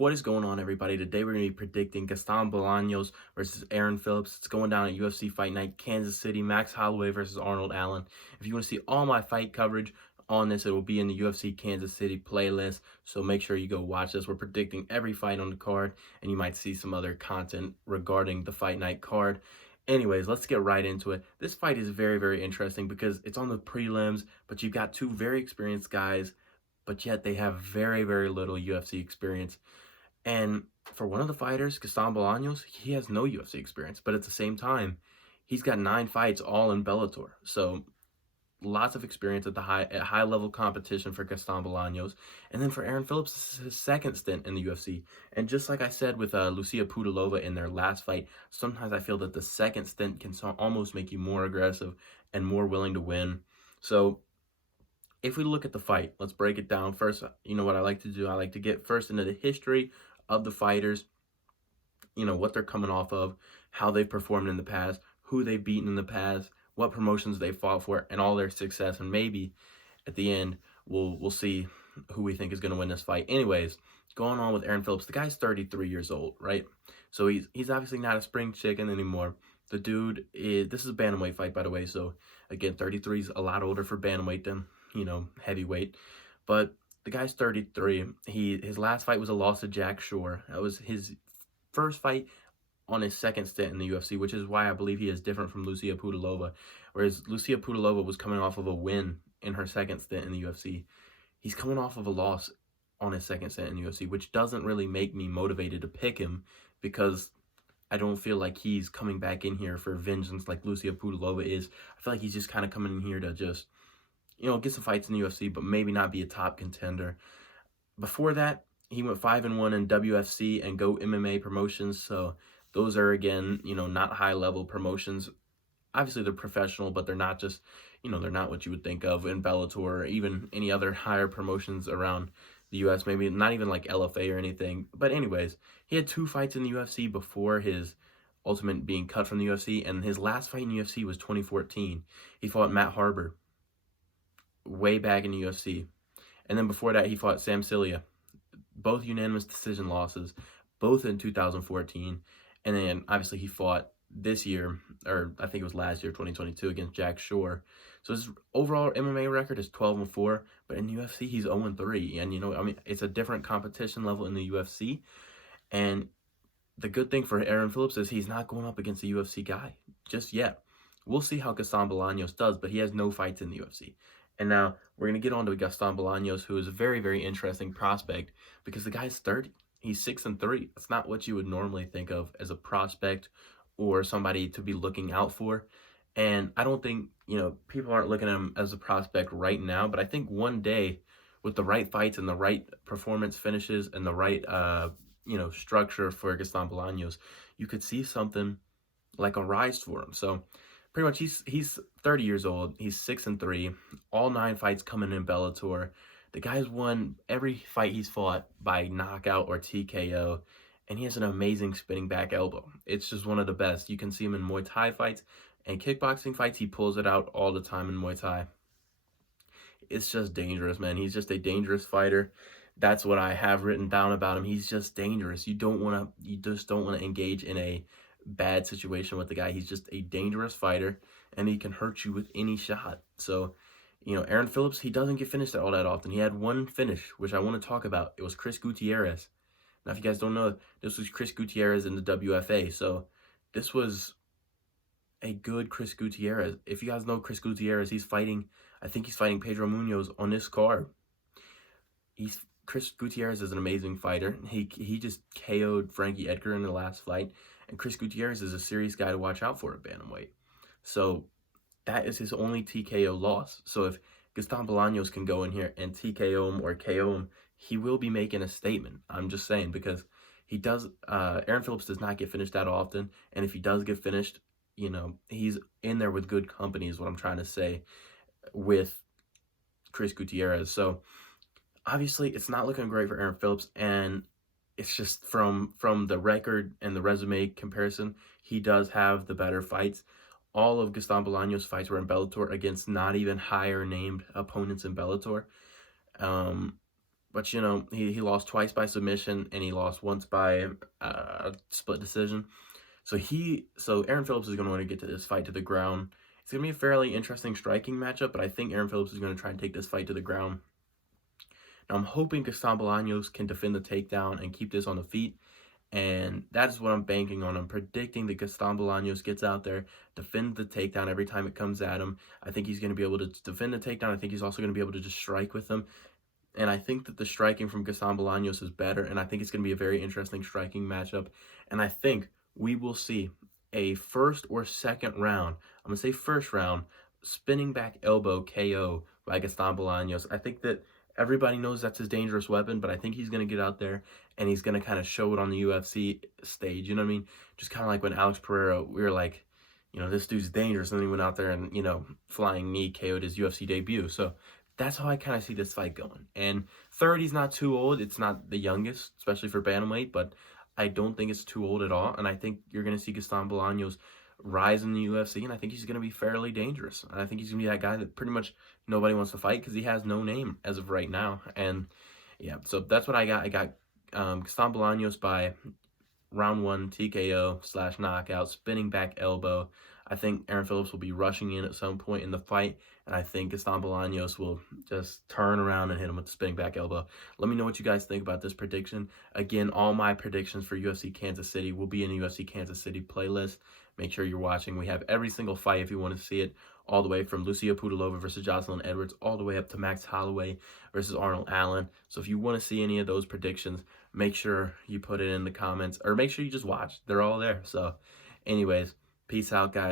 What is going on, everybody? Today we're going to be predicting Gaston Bolanos versus Aaron Phillips. It's going down at UFC Fight Night, Kansas City. Max Holloway versus Arnold Allen. If you want to see all my fight coverage on this, it will be in the UFC Kansas City playlist. So make sure you go watch this. We're predicting every fight on the card, and you might see some other content regarding the Fight Night card. Anyways, let's get right into it. This fight is very, very interesting because it's on the prelims, but you've got two very experienced guys, but yet they have very, very little UFC experience. And for one of the fighters, Gaston Bolanos, he has no UFC experience, but at the same time, he's got 9 fights all in Bellator. So lots of experience at high level competition for Gaston Bolanos. And then for Aaron Phillips, this is his second stint in the UFC. And just like I said with Lucia Pudilova in their last fight, sometimes I feel that the second stint can almost make you more aggressive and more willing to win. So if we look at the fight, let's break it down. First, you know what I like to do? I like to get first into the history of the fighters, what they're coming off of, how they've performed in the past, who they've beaten in the past, what promotions they fought for, and all their success. And maybe at the end, we'll see who we think is going to win this fight. Anyways, going on with Aaron Phillips, the guy's 33 years old, right? So he's obviously not a spring chicken anymore. The dude this is a bantamweight fight, by the way. So again, 33 is a lot older for bantamweight than, heavyweight. But the guy's 33. His last fight was a loss to Jack Shore. That was his first fight on his second stint in the UFC, which is why I believe he is different from Lucia Pudilova. Whereas Lucia Pudilova was coming off of a win in her second stint in the UFC. He's coming off of a loss on his second stint in the UFC, which doesn't really make me motivated to pick him because I don't feel like he's coming back in here for vengeance like Lucia Pudilova is. I feel like he's just kind of coming in here to just, get some fights in the UFC, but maybe not be a top contender. Before that, he went 5-1 in WFC and Go MMA promotions. So those are, again, not high-level promotions. Obviously, they're professional, but they're not just, they're not what you would think of in Bellator or even any other higher promotions around the U.S., maybe not even like LFA or anything. But anyways, he had 2 fights in the UFC before his ultimate being cut from the UFC, and his last fight in the UFC was 2014. He fought Matt Harper way back in the UFC. And then before that, he fought Sam Cilia. Both unanimous decision losses, both in 2014. And then, obviously, he fought this year, or I think it was last year, 2022, against Jack Shore. So his overall MMA record is 12-4, but in UFC, he's 0-3. And, it's a different competition level in the UFC. And the good thing for Aaron Phillips is he's not going up against a UFC guy just yet. We'll see how Gaston Bolanos does, but he has no fights in the UFC. And now we're going to get on to Gaston Bolanos, who is a very, very interesting prospect because the guy's 30. He's 6-3. That's not what you would normally think of as a prospect or somebody to be looking out for. And I don't think, people aren't looking at him as a prospect right now, but I think one day with the right fights and the right performance finishes and the right, structure for Gaston Bolanos, you could see something like a rise for him. So pretty much he's 30 years old. He's 6-3. All 9 fights coming in Bellator. The guy's won every fight he's fought by knockout or TKO, and he has an amazing spinning back elbow. It's just one of the best. You can see him in Muay Thai fights and kickboxing fights. He pulls it out all the time in Muay Thai. It's just dangerous, man. He's just a dangerous fighter. That's what I have written down about him. He's just dangerous. You just don't want to engage in a bad situation with the guy. He's just a dangerous fighter, and he can hurt you with any shot. So, Aaron Phillips, he doesn't get finished all that often. He had one finish, which I want to talk about. It was Chris Gutierrez. Now, if you guys don't know, this was Chris Gutierrez in the WFA. So this was a good Chris Gutierrez. If you guys know Chris Gutierrez, I think he's fighting Pedro Munoz on this card. Chris Gutierrez is an amazing fighter. He just KO'd Frankie Edgar in the last fight. And Chris Gutierrez is a serious guy to watch out for at bantamweight. So that is his only TKO loss. So if Gaston Bolanos can go in here and TKO him or KO him, he will be making a statement. I'm just saying, because Aaron Phillips does not get finished that often. And if he does get finished, he's in there with good company is what I'm trying to say with Chris Gutierrez. So obviously it's not looking great for Aaron Phillips, and it's just from the record and the resume comparison, he does have the better fights. All of Gaston Bolanos' fights were in Bellator against not even higher named opponents in Bellator. But, you know, he lost twice by submission, and he lost once by split decision. So Aaron Phillips is going to want to get to this fight to the ground. It's going to be a fairly interesting striking matchup, but I think Aaron Phillips is going to try and take this fight to the ground. Now, I'm hoping Gaston Bolanos can defend the takedown and keep this on the feet, and that is what I'm banking on. I'm predicting that Gaston Bolanos gets out there, defend the takedown every time it comes at him. I think he's going to be able to defend the takedown. I think he's also going to be able to just strike with him. And I think that the striking from Gaston Bolanos is better, and I think it's going to be a very interesting striking matchup. And I think we will see a first or second round, I'm going to say first round, spinning back elbow KO by Gaston Bolanos. I think that everybody knows that's his dangerous weapon, but I think he's going to get out there and he's going to kind of show it on the UFC stage. You know what I mean? Just kind of like when Alex Pereira, we were like, you know, this dude's dangerous. And then he went out there and, you know, flying knee KO'd his UFC debut. So that's how I kind of see this fight going. And 30's not too old. It's not the youngest, especially for bantamweight, but I don't think it's too old at all. And I think you're going to see Gaston Bolanos rise in the UFC, and I think he's going to be fairly dangerous. And I think he's going to be that guy that pretty much nobody wants to fight because he has no name as of right now. And yeah, so that's what I got. I got Gaston Bolanos by round 1 TKO / knockout, spinning back elbow. I think Aaron Phillips will be rushing in at some point in the fight, and I think Gaston Bolanos will just turn around and hit him with the spinning back elbow. Let me know what you guys think about this prediction. Again, all my predictions for UFC Kansas City will be in the UFC Kansas City playlist. Make sure you're watching. We have every single fight if you want to see it, all the way from Lucia Pudilova versus Jocelyn Edwards, all the way up to Max Holloway versus Arnold Allen. So if you want to see any of those predictions, make sure you put it in the comments, or make sure you just watch. They're all there. So anyways, peace out, guys.